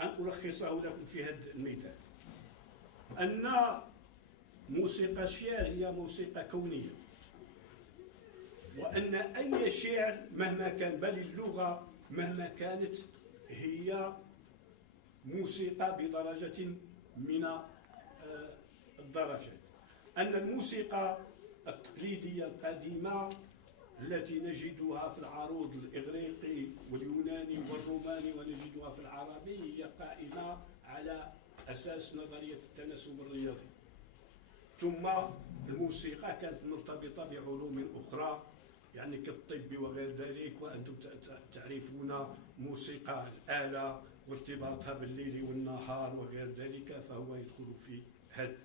أن ألخصه لكم في هذا الميدان، أن موسيقى الشعر هي موسيقى كونية، وأن أي شعر مهما كان، بل اللغة مهما كانت، هي موسيقى بدرجة من الدرجات. أن الموسيقى التقليدية القديمة التي نجدها في العروض الإغريقي واليوناني والروماني ونجدها في العربي هي قائمة على أساس نظرية التناسب الرياضي. ثم الموسيقى كانت مرتبطة بعلوم أخرى يعني كالطب وغير ذلك، وأنتم تعرفون موسيقى الآلة وارتباطها بالليل والنهار وغير ذلك، فهو يدخل في هذا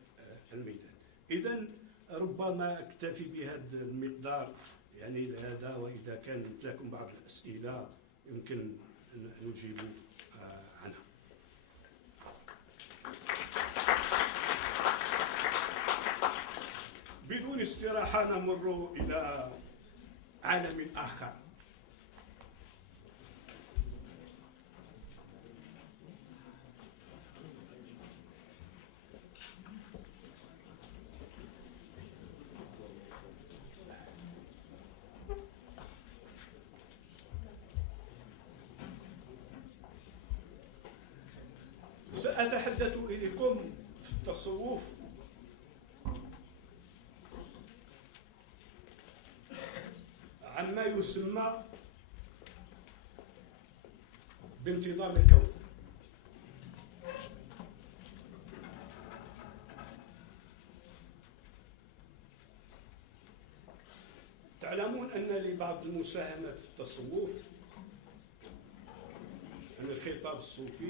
الميدان. إذن ربما أكتفي بهذا المقدار يعني لهذا، وإذا كانت لكم بعض الأسئلة يمكن أن نجيب عنها. بدون استراحة نمر إلى عالم آخر. سأتحدث إليكم في التصوف عما يسمى بانتظام الكون. تعلمون أن لبعض المساهمات في التصوف أن الخطاب الصوفي،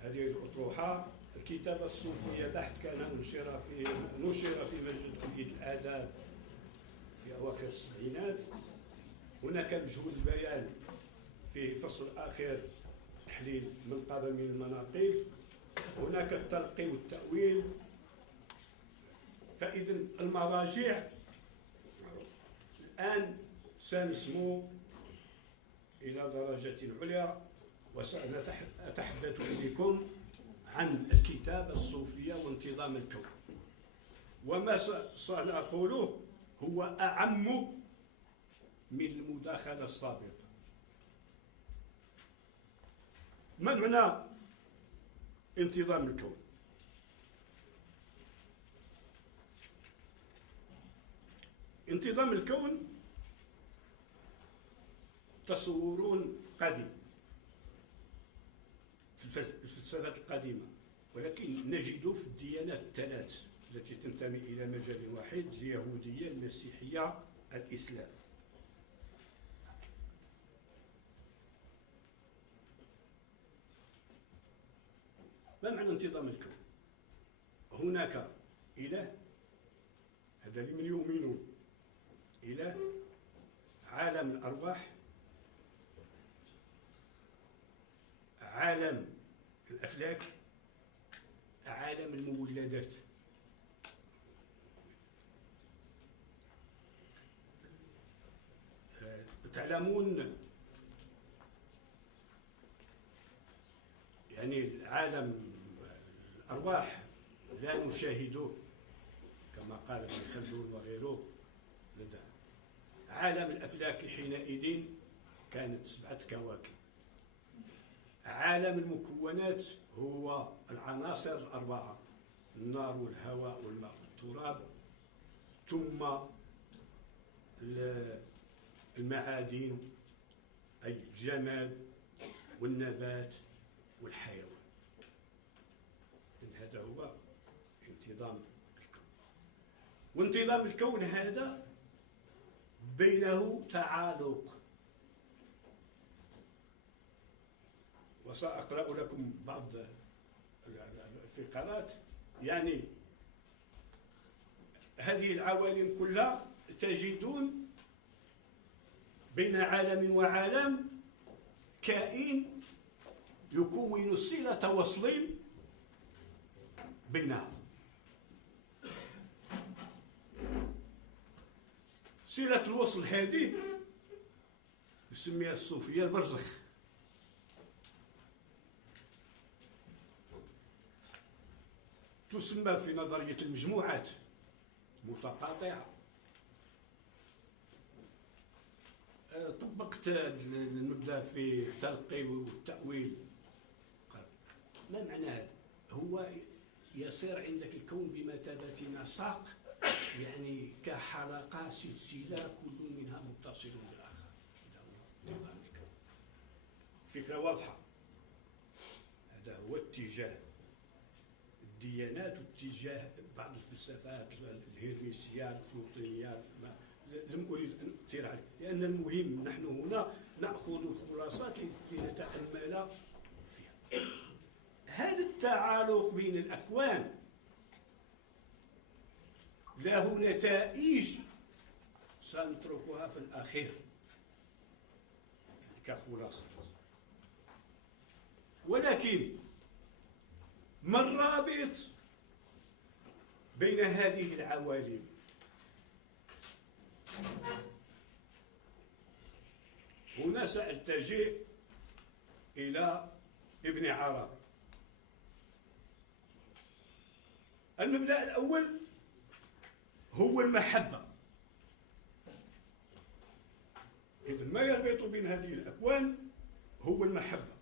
هذه الأطروحة، الكتابة الصوفية بحث كان نشر في مجلة كلية الآداب في أواخر السبعينات. هناك مجهول البيان في فصل آخر تحليل منقبة من المناقب، هناك التلقي والتأويل. فإذا المراجع الآن سنسمو إلى درجة عليا، وسأتحدث إليكم عن الكتابة الصوفية وانتظام الكون، وما سنقوله هو أعم من المداخلة السابقة. ما معنى انتظام الكون؟ انتظام الكون تصور قديم في الفلسفات القديمة، ولكن نجده في الديانات الثلاث التي تنتمي إلى مجال واحد: اليهودية، المسيحية، الإسلام. ما معنى انتظام الكون؟ هناك إله، هذا لمن يؤمنون، إله، عالم الأرواح، عالم الأفلاك، عالم المولدات. تعلمون يعني عالم الأرواح لا نشاهده كما قال ابن خلدون وغيره لدى عالم الأفلاك. حينئذ كانت 7 كواكب. عالم المكونات هو العناصر 4: النار والهواء والماء والتراب، ثم المعادن أي الجماد والنبات والحيوان. هذا هو انتظام الكون. وانتظام الكون هذا بينه تعالق، وسأقرأ لكم بعض الفقرات. يعني هذه العوالم كلها تجدون بين عالم وعالم كائن يكون صلة وصل بينها. صلة الوصل هذه يسميها الصوفية البرزخ. تسمى في نظرية المجموعات متقاطعة. طبقت المبدأ في التلقي والتأويل. ما معنى هذا؟ هو يصير عندك الكون بمثابة نسق، يعني كحلقة سلسلة كل منها متصل بالآخر. هذا هو نظام الكون. فكرة واضحة. هذا هو اتجاه الديانات واتجاه بعض الفلسفات الهيرميسية الفلوطينية. لم أريد أن أثير عليه، لأن المهم نحن هنا نأخذ الخلاصات لنتأمل فيها. هذا التعالق بين الأكوان له نتائج سنتركها في الأخير كخلاصة. ولكن ما الرابط بين هذه العوالم؟ هنا سألتجئ إلى ابن عربي. المبدأ الأول هو المحبة. إذن ما يربط بين هذه الأكوان هو المحبة.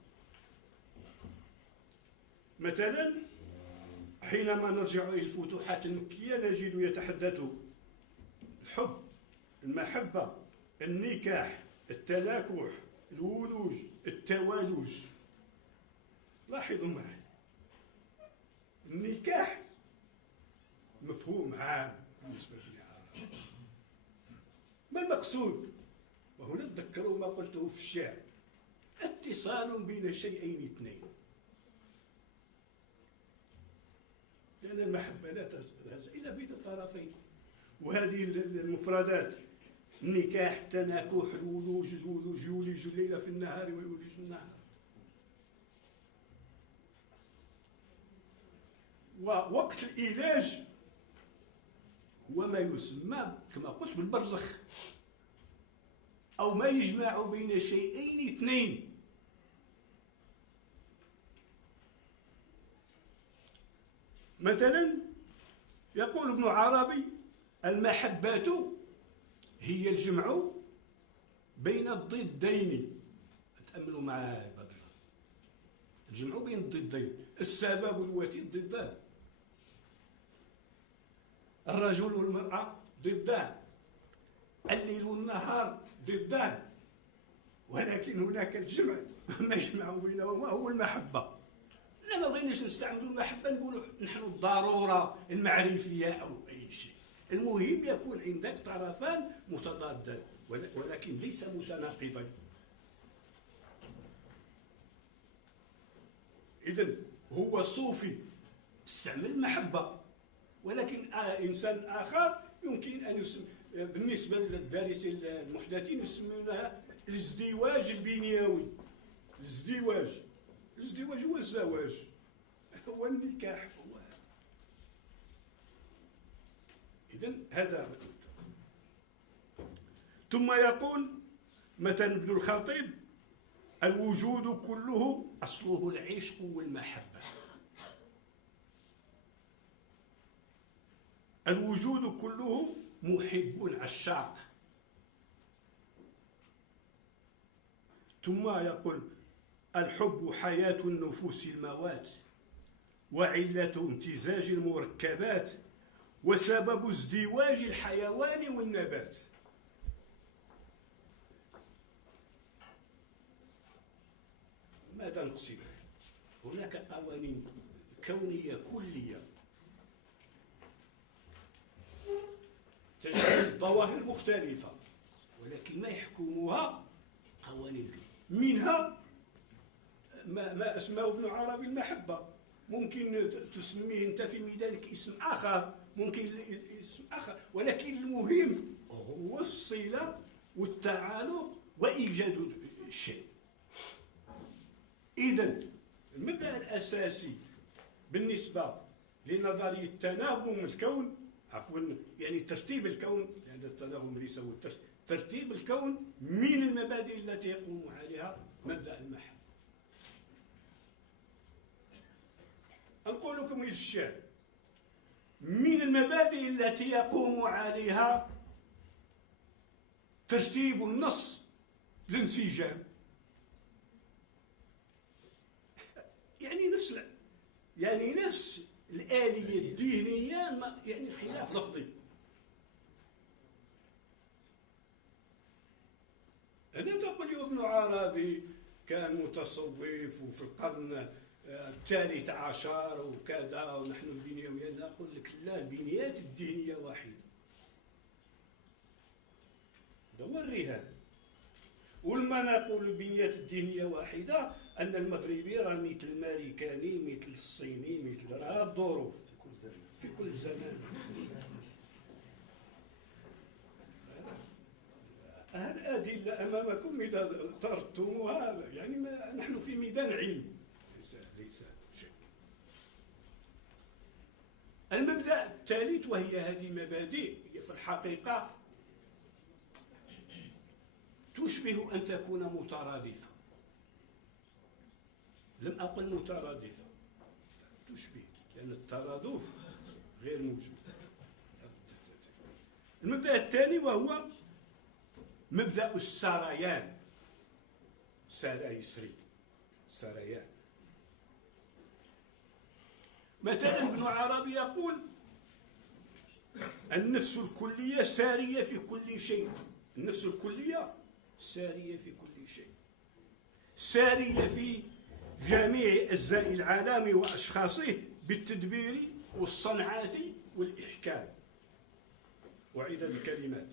مثلا حينما نرجع إلى الفتوحات المكية نجد يتحدث الحب، المحبة، النكاح، التلاكح، الولوج، التوالج. لاحظوا معي، النكاح مفهوم عام بالنسبة للعرب. ما المقصود؟ وهنا تذكروا ما قلته في الشعر: اتصال بين شيئين اثنين. لأن المحبة لا تهز إلا بين الطرفين. وهذه المفردات: النكاح، التناكح، الولوج، يولج الليل في النهار ويولج النهار. ووقت الإيلاج هو ما يسمى كما قلت بالبرزخ، أو ما يجمع بين شيئين اثنين. مثلا يقول ابن عربي: المحبة هي الجمع بين الضدين. تأملوا معي بدر، الجمع بين الضدين. السبب والوتيد ضدان، الرجل والمرأة ضدان، الليل والنهار ضدان، ولكن هناك الجمع ما يجمع بينهما هو المحبة. لا، ما بغيناش نستعملوا المحبة نقولوا نحن الضرورة المعرفية أو أي شيء. المهم يكون عندك طرفان متضادان ولكن ليس متناقضين. إذن هو صوفي استعمل المحبة، ولكن إنسان آخر يمكن أن يسمى بالنسبة للدارسين المحدثين يسمونها الازدواج البنيوي. الازدواج هو الزواج، هو النكاح، هو إذن هذا. ثم يقول مثلا ابن الخطيب: الوجود كله أصله العشق والمحبة. الوجود كله محب عشاق. ثم يقول: الحب حياة النفوس الموات، وعلة امتزاج المركبات، وسبب ازدواج الحيوان والنبات. ماذا نقصد؟ هناك قوانين كونية كلية تجعل الظواهر مختلفة، ولكن ما يحكمها قوانين. منها ما أسماه ابن عربي المحبة. ممكن تسميه أنت في ميدانك اسم آخر، ممكن اسم آخر، ولكن المهم هو الصلة والتعالق وإيجاد الشيء. إذن المبدأ الأساسي بالنسبة لنظرية تناغم الكون، عفوا يعني ترتيب الكون، لأن التناغم ليس هو ترتيب الكون، من المبادئ التي يقوم عليها مبدأ المحبة. أنقل لكم إلى الشعر: من المبادئ التي يقوم عليها ترتيب النص الانسجام. يعني نفس الآلية الدينية، يعني خلاف لفظي. أنا تقول لي ابن عربي كان متصوف وفي القرن الثالث عشر وكذا، ونحن البنيوية. نقول لك لا، البنيات الدينية واحدة. هذا هو الرهان. ولما نقول البنيات الدينية واحدة، أن المغربي راه مثل الماريكاني، مثل الصيني، مثل راه الظروف في كل زمان. هذه الأدلة أمامكم إذا طردتموها، يعني نحن في ميدان علم، ليس شيء. المبدأ الثالث، وهي هذه مبادئ هي في الحقيقة تشبه أن تكون مترادفة. لم أقل مترادفة، تشبه، لأن الترادف غير موجود. المبدأ الثاني وهو مبدأ السريان. سار يسري، سريان. مثلا ابن عربي يقول النفس الكلية سارية في كل شيء. النفس الكلية سارية في كل شيء، سارية في جميع أجزاء العالم وأشخاصه بالتدبير والصنعات والإحكام. وعيد الكلمات: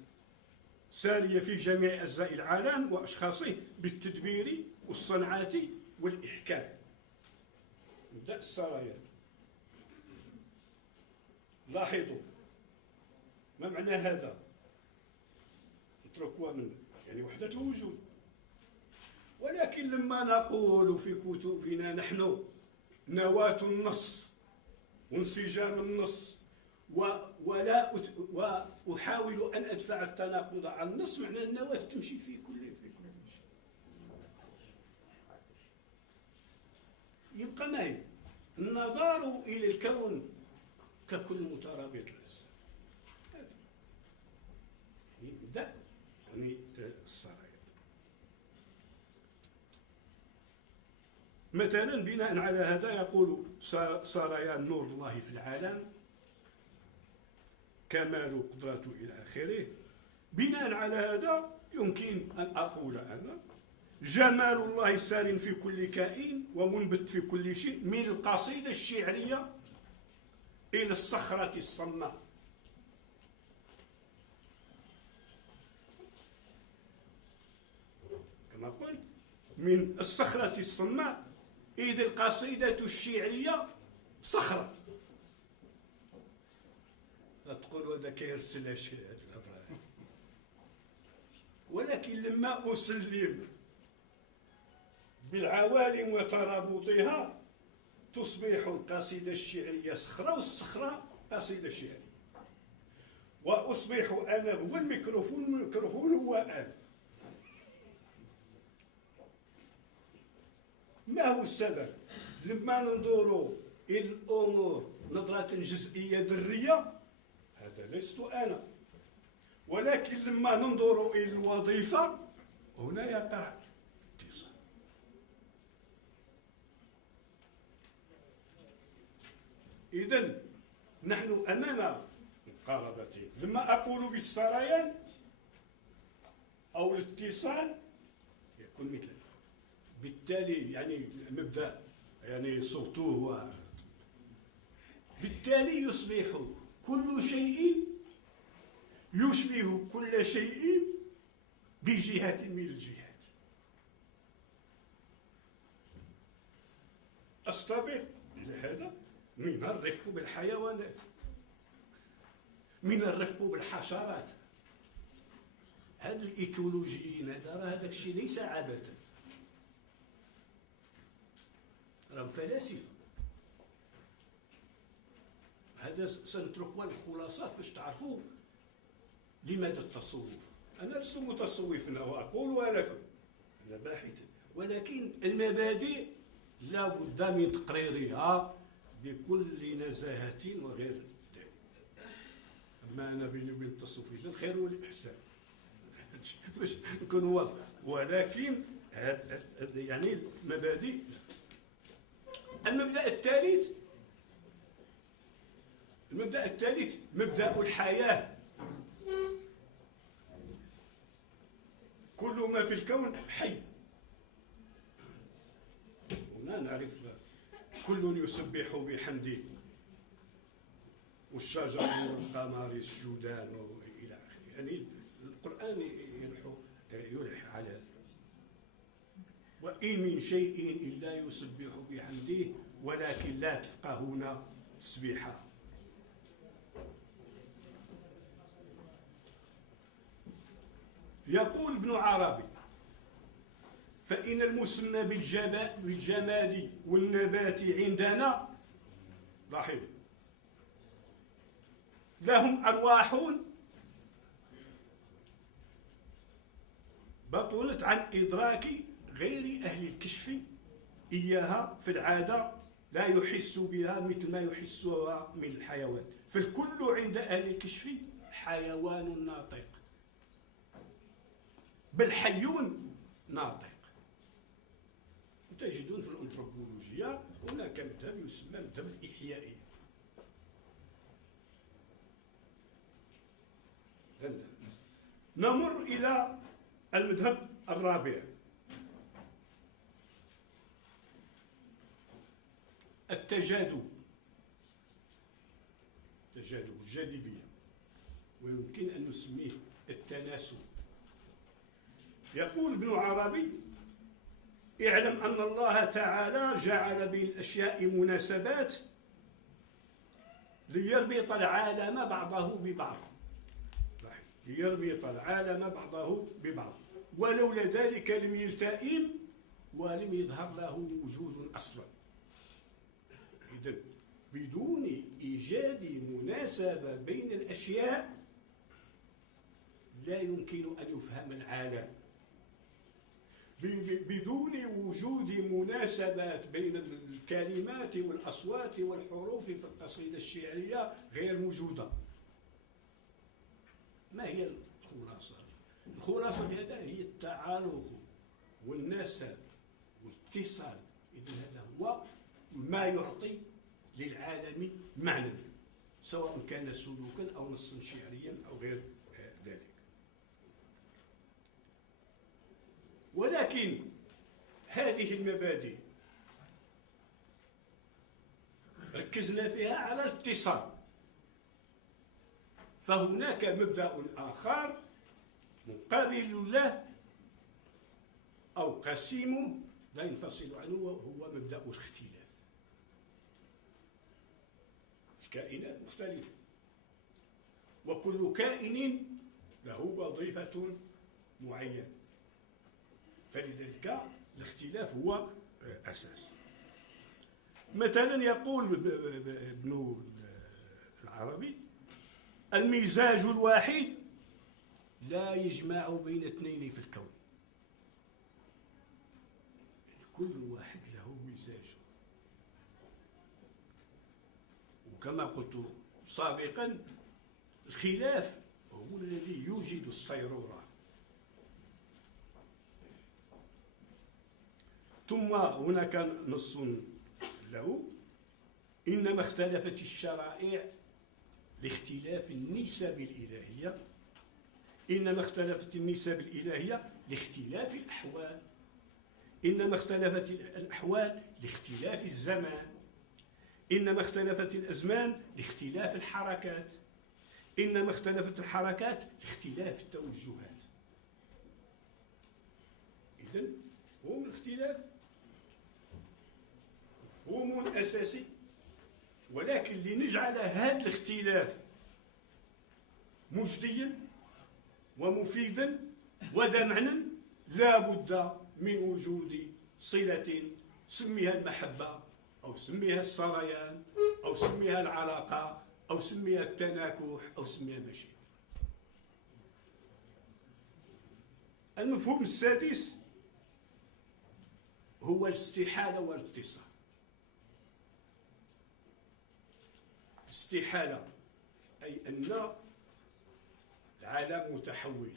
سارية في جميع أجزاء العالم وأشخاصه بالتدبير والصنعات والإحكام. نبدأ السريان. لاحظوا ما معنى هذا، اتركوا منه، يعني وحدة الوجود. ولكن لما نقول في كتبنا نحن نواة النص وانسجام النص وأحاول أن أدفع التناقض عن النص، معنى النواة تمشي في كل شيء. يبقى ما هي النظر إلى الكون ككل مترابط الأجزاء. يبدأ يعني السريان. مثلا بناء على هذا يقول سريان نور الله في العالم، كمال قدرته إلى آخره. بناء على هذا يمكن أن أقول أنا جمال الله سار في كل كائن ومنبت في كل شيء، من القصيدة الشعرية إلى الصخرة الصماء. كما قلت، من الصخرة الصماء إذ القصيدة الشعرية صخرة. لا تقولوا هذا كيرسل الأبرار، ولكن لما أسلم بالعوالم وترابطها تصبح القصيدة الشعرية صخرة، والصخرة قصيدة شعرية. وأصبح أنا هو الميكروفون، الميكروفون هو أنا. ما هو السبب؟ لما ننظر إلى الأمور نظرة جزئية ذرية، هذا لست أنا. ولكن لما ننظر إلى الوظيفة، هنا يقع اتصال. إذن نحن أمام مقاربتين. لما أقول بالسريان أو الاتصال يكون مثل، بالتالي يعني مبدأ يعني صوته، بالتالي يصبح كل شيء يشبه كل شيء بجهة من الجهات. أستبق إلى هذا من الرفق بالحيوانات، من الرفق بالحشرات. هذا الإيكولوجيين هذا الشيء ليس عبثا، راهم فلاسفة. هذا سنترك الخلاصات باش تعرفوا لماذا التصوف. أنا لست متصوفا وأقولها لكم، أنا باحث، ولكن المبادئ لا بد من تقريرها بكل نزاهة وغير ذلك. ما أنا بيني وبين التصوفيين الخير والإحسان باش نكون واضح. ولكن يعني المبادئ. المبدأ الثالث مبدأ الحياة. كل ما في الكون حي. هنا نعرف كل يسبح بحمده، والشجر والقمر يسجدان وإلى آخره. يعني القرآن يلح على هذا. وإن من شيء إلا يسبح بحمده ولكن لا تفقهون تسبيحه. يقول ابن عربي: فإن المسمى بالجماد والنبات عندنا لاحظ لهم أرواح بطلت عن إدراك غير أهل الكشف إياها في العادة، لا يحس بها مثل ما يحسها من الحيوان، فالكل عند أهل الكشف حيوان ناطق، بل حي ناطق. تجدون في الأنثروبولوجيا هناك مذهب يسمى مذهب الإحيائي. نمر إلى المذهب الرابع، التجاذب، الجاذبية، ويمكن أن نسميه التناسب. يقول ابن عربي: اعلم أن الله تعالى جعل بين الأشياء مناسبات ليربط العالم بعضه ببعض، ولولا ذلك لم يلتئم ولم يظهر له وجود أصلا. إذن بدون إيجاد مناسبة بين الأشياء لا يمكن أن يفهم العالم. بدون وجود مناسبات بين الكلمات والأصوات والحروف في القصيدة الشعرية غير موجودة. ما هي الخلاصة؟ الخلاصة في هذا هي التعارض والنسب والاتصال. إذن هذا هو ما يعطي للعالم معنى، سواء كان سلوكا أو نصا شعريا أو غير ذلك. ولكن هذه المبادئ ركزنا فيها على الاتصال، فهناك مبدأ آخر مقابل له أو قسيم لا ينفصل عنه، وهو مبدأ الاختلاف. الكائنات مختلفة، وكل كائن له وظيفة معينة، فلذلك الاختلاف هو أساس. مثلا يقول ابن العربي: المزاج الواحد لا يجمع بين اثنين في الكون. كل واحد له مزاج، وكما قلت سابقا الخلاف هو الذي يوجد الصيرورة. ثم هناك نص له: إنما اختلفت الشرائع لاختلاف النسب الإلهية، إنما اختلفت النسب الإلهية لاختلاف الأحوال، إنما اختلفت الأحوال لاختلاف الزمان، إنما اختلفت الأزمان لاختلاف الحركات، إنما اختلفت الحركات لاختلاف التوجهات. إذن مفهوم الاختلاف مفهوم أساسي، ولكن لنجعل هذا الاختلاف مجديا ومفيدا وذا معنى لا بد من وجود صلة، سميها المحبة أو سميها السريان أو سميها العلاقة أو سميها التناكح أو سميها ما شئت. المفهوم السادس هو الاستحالة والاتصال. استحالة أي أن عالم متحول.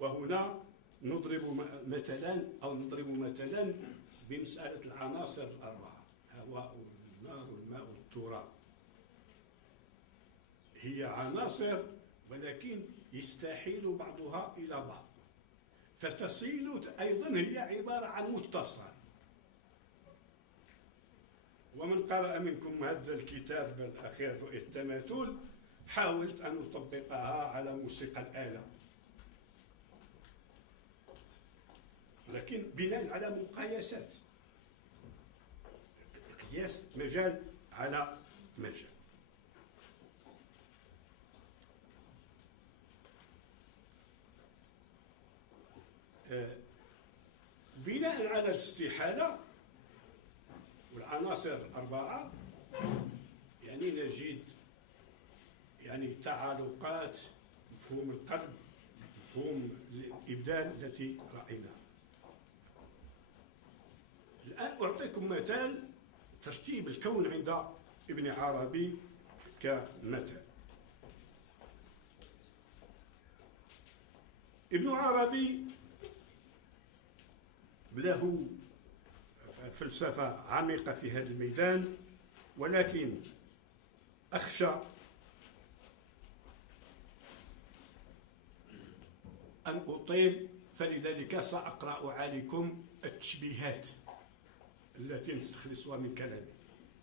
وهنا نضرب مثلا بمسألة العناصر الأربعة: الهواء والنار والماء والتراب. هي عناصر ولكن يستحيل بعضها إلى بعض، فتصيل أيضا هي عبارة عن متصل. ومن قرأ منكم هذا الكتاب الأخير رؤية التماثل حاولت أن أطبقها على موسيقى الآلة، لكن بناء على مقايسات، قياس مجال على مجال. بناء على الاستحالة والعناصر الأربعة يعني نجد يعني تعالقات مفهوم القلب، مفهوم الإبدال التي رأيناها. الآن أعطيكم مثال ترتيب الكون عند ابن عربي كمثل. ابن عربي له فلسفة عميقة في هذا الميدان، ولكن أخشى أن أطيل، فلذلك سأقرأ عليكم التشبيهات التي نستخلصها من كلامي.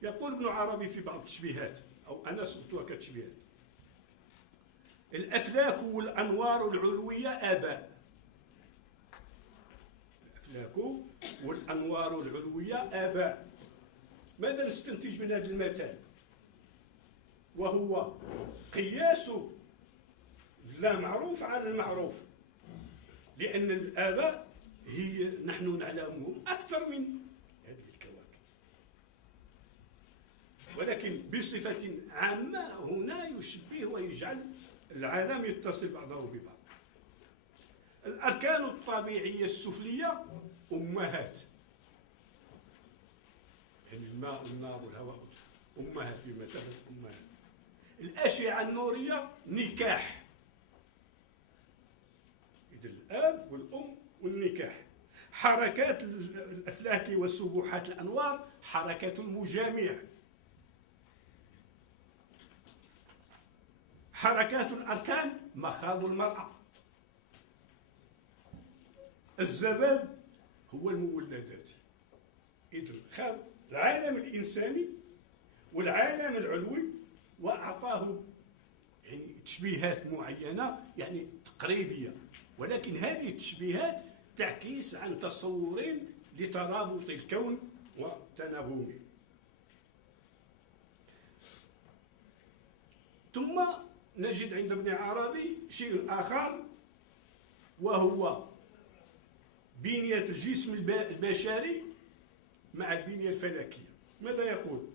يقول ابن عربي في بعض التشبيهات، أو أنا صغتها كتشبيهات: الأفلاك والأنوار العلوية آباء. الأفلاك والأنوار العلوية آباء. ماذا نستنتج من هذا المثال؟ وهو قياس لا معروف على المعروف، لأن الآباء هي نحن نعلمهم أكثر من هذه الكواكب، ولكن بصفة عامة هنا يشبه ويجعل العالم يتصل بعضه ببعض. الأركان الطبيعية السفلية أمهات، يعني الماء والنار والهواء أمهات بمثابة أمهات. الأشعة النورية نكاح، إذا الآب والأم والنكاح. حركات الأفلاك وسبوحات الأنوار حركة المجاميع. حركات الأركان مخاض المرأة. الزباب هو المولدات. إذن خاض العالم الإنساني والعالم العلوي، وأعطاه يعني تشبيهات معينة يعني تقريبية، ولكن هذه التشبيهات تعكس عن تصور لترابط الكون وتناغمه. ثم نجد عند ابن عربي شيء آخر، وهو بنية الجسم البشري مع البنية الفلكية. ماذا يقول؟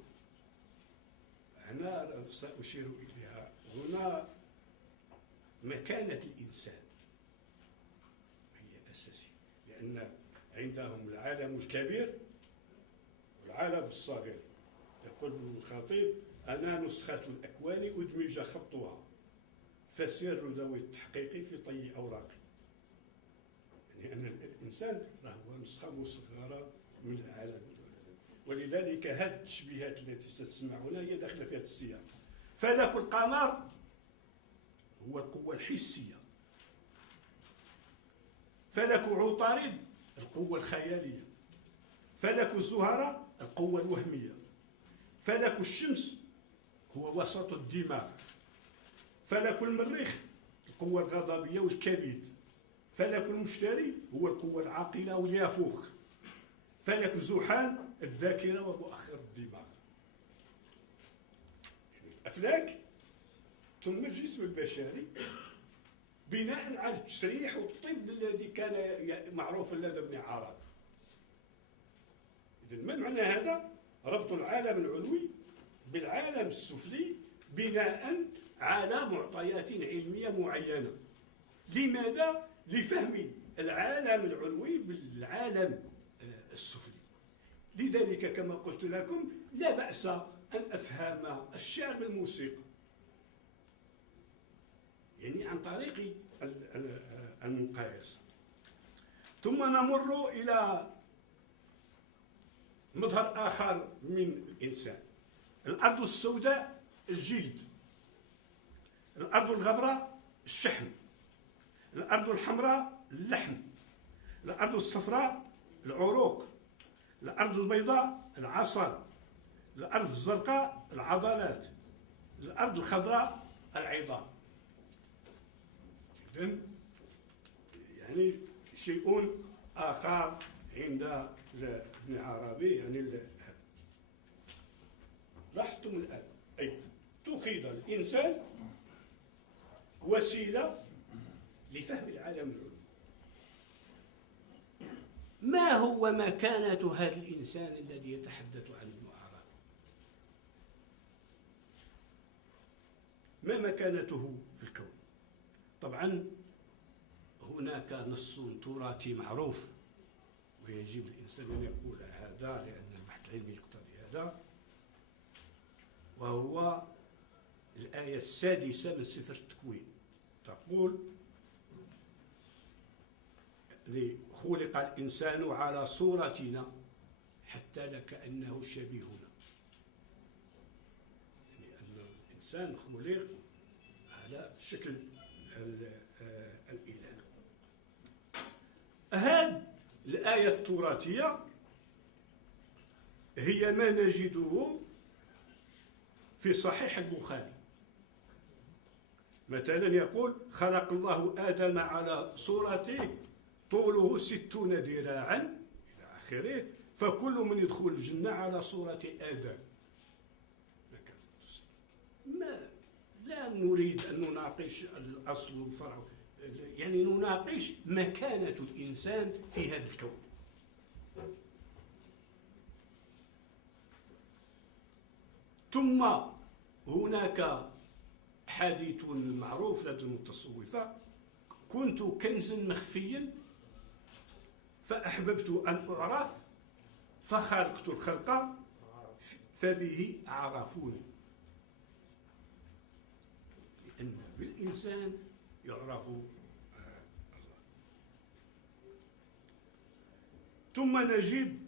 أنا سأشير إليها هنا. مكانة الإنسان هي أساسية، لأن عندهم العالم الكبير والعالم الصغير. يقول ابن الخطيب: أنا نسخة الأكوان أدمج خطها، فسر ذوي التحقيق في طي أوراقي. يعني أن الإنسان هو نسخة مصغرة من العالم، ولذلك هذه التشبيهات التي ستسمعونها هي داخلة في هذا السياق. فلك القمر هو القوة الحسية، فلك عطارد القوة الخيالية، فلك الزهرة القوة الوهمية، فلك الشمس هو وسط الدماغ، فلك المريخ القوة الغضبية والكبد، فلك المشتري هو القوة العاقلة واليافوخ، فلك زحال الذاكرة ومؤخر الدماغ. الأفلاك ثم الجسم البشري بناء على التشريح والطب الذي كان معروفا لدى ابن عربي. إذن ما معنى هذا؟ ربط العالم العلوي بالعالم السفلي بناء على معطيات علمية معينة. لماذا؟ لفهم العالم العلوي بالعالم السفلي. لذلك كما قلت لكم لا بأس أن أفهم الشعر بالموسيقى، يعني عن طريق المقاييس. ثم نمر إلى مظهر آخر من الإنسان. الأرض السوداء الجلد، الأرض الغبراء الشحم، الأرض الحمراء اللحم، الأرض الصفراء العروق، الأرض البيضاء العصب، الأرض الزرقاء العضلات، الأرض الخضراء العظام. إذن يعني شيء آخر عند ابن عربي. يعني لاحظتم الآن، أي اتخذ الإنسان وسيلة لفهم العالم العلوي. ما هو مكانة هذا الإنسان الذي يتحدث عنه ابن عربي؟ ما مكانته في الكون؟ طبعا هناك نص تراثي معروف، ويجب الإنسان أن يقول هذا لأن البحث العلمي يقتضي هذا، وهو الآية 6 من سفر التكوين، تقول: خلق الإنسان على صورتنا حتى لكأنه شبيهنا. يعني أن الإنسان خلق على شكل الإله. هذه الآية التراثية هي ما نجده في صحيح البخاري. مثلا يقول: خلق الله آدم على صورته طوله 60 ذراعا إلى آخره، فكل من يدخل الجنة على صورة آدم. لا نريد أن نناقش الأصل والفرع، يعني نناقش مكانة الإنسان في هذا الكون. ثم هناك حديث معروف لدى المتصوفة: كنت كنزا مخفيا فأحببت أن أعرف فخلقت الخلق فبه عرفوني. لأن بالإنسان يعرف الله. ثم نجد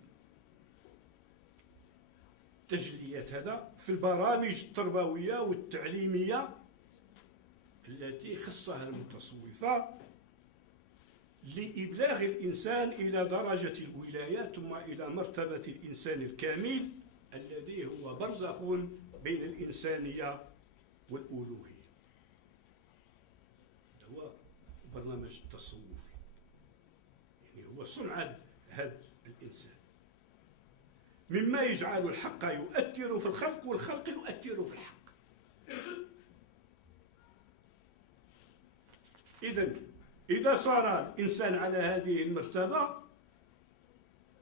تجليات هذا في البرامج التربوية والتعليمية التي خصها المتصوفة لإبلاغ الإنسان إلى درجة الولاية، ثم إلى مرتبة الإنسان الكامل الذي هو برزخ بين الإنسانية والألوهية. هذا هو برنامج التصوفي، يعني هو صنع هذا الإنسان، مما يجعل الحق يؤثر في الخلق والخلق يؤثر في الحق. إذا صار الإنسان على هذه المرتبة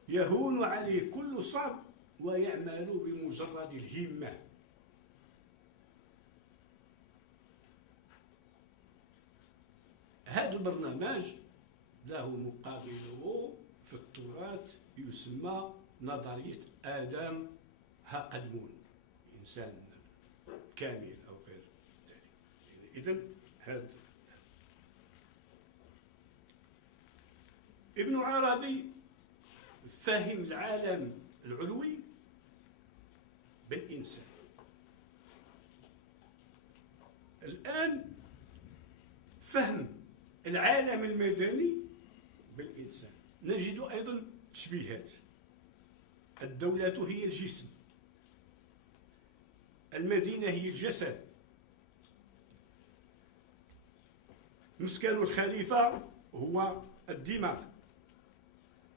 يهون عليه كل صعب ويعمل بمجرد الهمة. هذا البرنامج له مقابله في التراث يسمى نظرية آدم ها قدمون، إنسان كامل أو غير ذلك. إذن هذا ابن عربي فهم العالم العلوي بالإنسان. الآن فهم العالم المدني بالإنسان نجد أيضا تشبيهات. الدولة هي الجسم، المدينة هي الجسد، مسكن الخليفة هو الدماغ،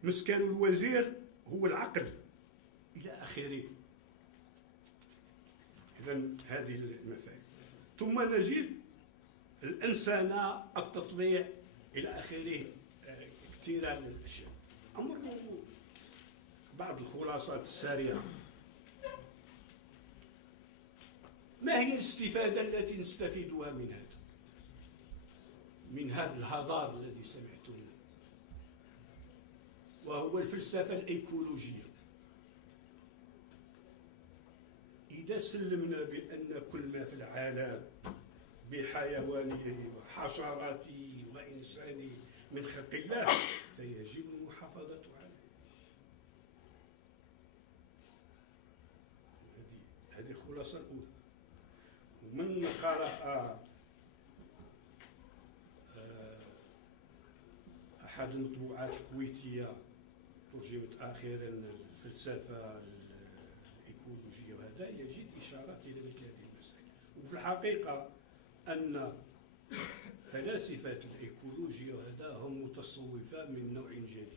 مسكن الوزير هو العقل، إلى آخره. إذن هذه المفاهيم. ثم نجد الإنسانة، التطبيع، إلى آخره، كثيرا من الأشياء. أمر بعض الخلاصات السريعة. ما هي الاستفادة التي نستفيدها من هذا الهدار الذي سمعتم، وهو الفلسفة الإيكولوجية؟ إذا سلمنا بأن كل ما في العالم بحيوانه وحشراته وإنسانه من خلق الله، فيجب المحافظة عليه. هذه الخلاصة الأولى. ومن قرأ أحد المطبوعات الكويتية ترجمت أخيرا الفلسفة الإيكولوجية وهذا، يجد إشارات إلى مثل هذه المسائل. وفي الحقيقة أن فلاسفة الإيكولوجيا وهذا هم متصوفة من نوع جديد.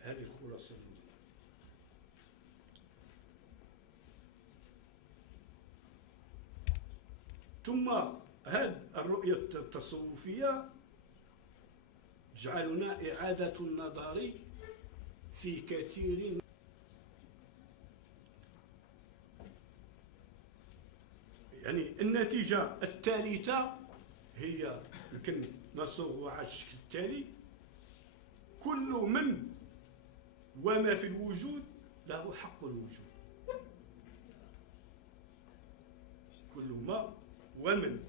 هذه الخلاصة الأولى. ثم هذه الرؤية التصوفية تجعلنا إعادة النظر في كثير يعني النتيجة الثالثة هي يمكن نصوغها على الشكل التالي: كل من وما في الوجود له حق الوجود. كل ما ومن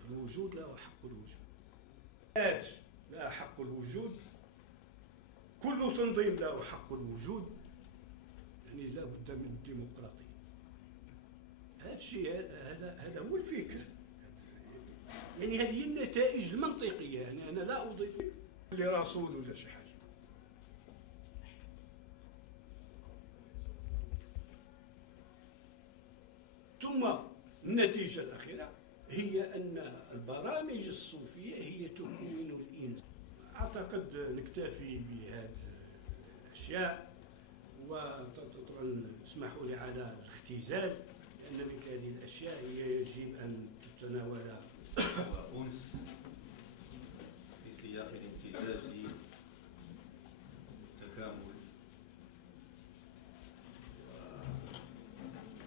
في الوجود له حق الوجود. ذات لها حق الوجود، كل تنظيم له حق الوجود، يعني لا بد من الديمقراطية. هذا الشيء هذا هو الفكر، يعني هذه النتائج المنطقية. يعني أنا لا أضيف لرسول ولا شي حاجة. ثم النتيجة الأخيرة هي أن البرامج الصوفية هي تكون الإنسان. أعتقد نكتفي بهذه الأشياء، وطبعا اسمحوا لي على الاختزال، لأن مثل هذه الأشياء هي يجب أن تتناولها وأنس في سياق الامتزاج والتكامل،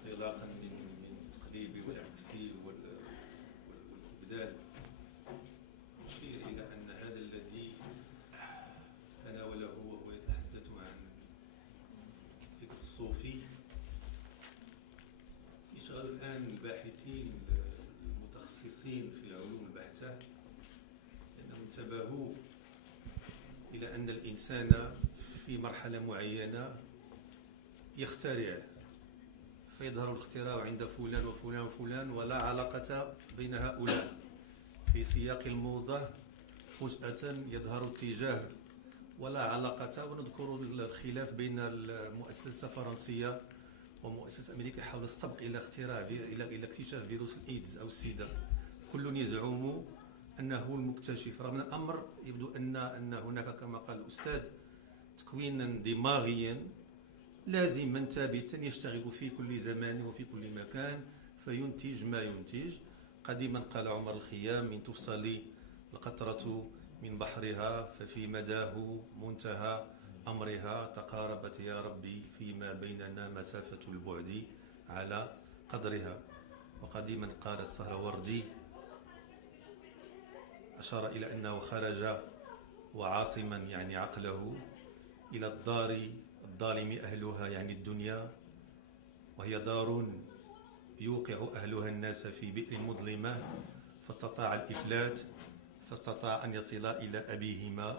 وانطلاقا من التقليب والعكس والإبدال، يشير إلى أن هذا الذي تناوله وهو يتحدث عن الفكر الصوفي يشغل الآن الباحثين المتخصصين في علوم البحثة، لأنهم انتبهوا إلى أن الإنسان في مرحلة معينة يخترع، فيظهر الاختراع عند فلان وفلان وفلان ولا علاقة بين هؤلاء. في سياق الموضة فجأة يظهر اتجاه ولا علاقة، ونذكر الخلاف بين المؤسسة الفرنسية ومؤسسة أمريكية حول السبق إلى اختراع إلى اكتشاف فيروس الإيدز أو السيدا. كل يزعم أنه المكتشف، رغم الأمر يبدو أن هناك كما قال الأستاذ تكوينا دماغيا لازما ثابتا يشتغل في كل زمان وفي كل مكان فينتج ما ينتج. قديما قال عمر الخيام: من تفصل القطرة من بحرها ففي مداه منتهى أمرها، تقاربت يا ربي فيما بيننا مسافة البعد على قدرها. وقديما قال السهروردي، أشار إلى أنه خرج وعاصما يعني عقله إلى الدار الظالم أهلها يعني الدنيا، وهي دار يوقع أهلها الناس في بئر مظلمة، فاستطاع الإفلات، فاستطاع أن يصل إلى أبيهما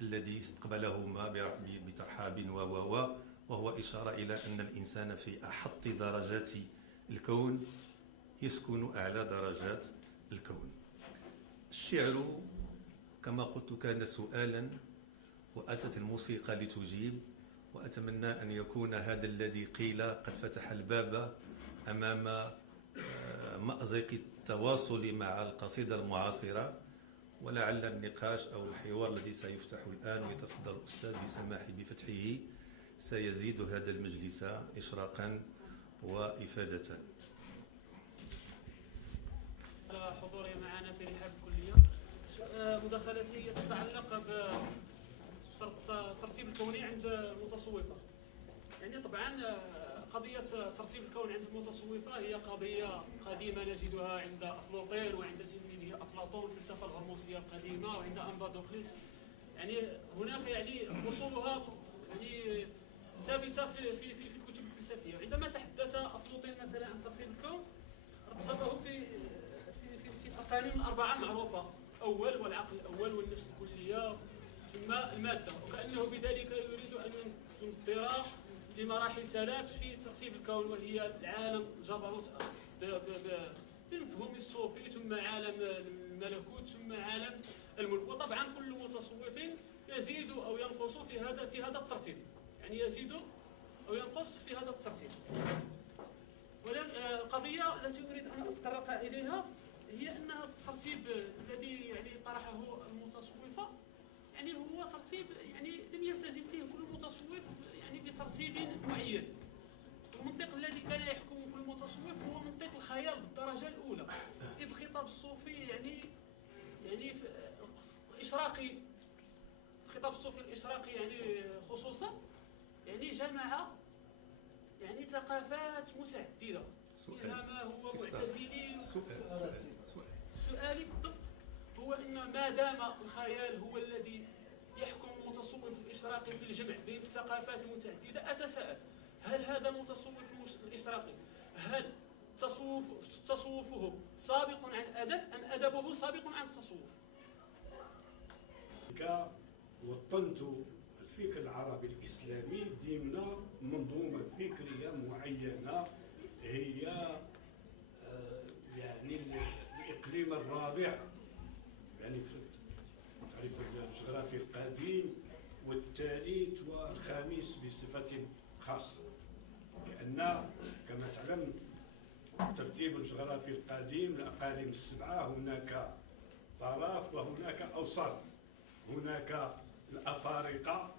الذي استقبلهما بترحاب وهو إشارة إلى أن الإنسان في أحط درجات الكون يسكن أعلى درجات الكون. الشعر كما قلت كان سؤالا، وأتت الموسيقى لتجيب، وأتمنى أن يكون هذا الذي قيل قد فتح الباب أمام مأزق التواصل مع القصيدة المعاصرة، ولعل النقاش أو الحوار الذي سيفتح الآن ويتفضل الأستاذ بسماح بفتحه سيزيد هذا المجلس إشراقا وإفادة. حضوري معنا في رحاب الكلية، مداخلتي تتعلق بالترتيب الكوني عند المتصوفة. يعني طبعا قضية ترتيب الكون عند المتصوفة هي قضية قديمة نجدها عند أفلاطين وعند تلميذه أفلاطون في الفلسفة الهرموسية القديمة، وعند أمبادوكليس. يعني هناك يعني أصولها يعني ثابتة في الكتب الفلسفية. عندما تحدث أفلاطين مثلا عن ترتيب الكون رتبه في الأقاليم الأربعة المعروفة: أول والعقل الأول والنفس الكلية ثم المادة، وكأنه بذلك يريد أن ينظر لمراحل ثلاث في ترتيب الكون، وهي العالم الجبروت بالمفهوم الصوفي، ثم عالم الملكوت، ثم عالم الملك. وطبعا كل متصوف يزيد أو ينقص في هذا الترتيب، يعني يزيد أو ينقص في هذا الترتيب. القضية التي أريد أن أتطرق إليها هي أن الترتيب الذي يعني طرحه المتصوفة يعني هو ترتيب يعني لم يلتزم فيه كل متصوف يعني بترتيب معين. المنطق الذي كان يحكم كل متصوف هو منطق الخيال بالدرجة الأولى، إذ الخطاب الصوفي يعني الإشراقي، الخطاب الصوفي الإشراقي يعني خصوصا يعني جمع يعني ثقافات متعددة، منها ما هو معتزلي. سؤالي بالضبط هو أن ما دام الخيال هو الذي يحكم المتصوف الإشراقي في الجمع بين الثقافات المتعددة، أتساءل هل هذا المتصوف الإشراقي هل تصوفه سابق عن الأدب أم أدبه سابق عن التصوف؟ وطنت الفكر العربي الإسلامي ضمن منظومة فكرية معينة هي يعني الإقليم الرابع، يعني في تعريف الجغرافي القديم، والثالث والخامس بصفة خاصة، لأن كما تعلم الترتيب الجغرافي القديم الأقاليم السبعة هناك طرف وهناك أوساط، هناك الأفارقة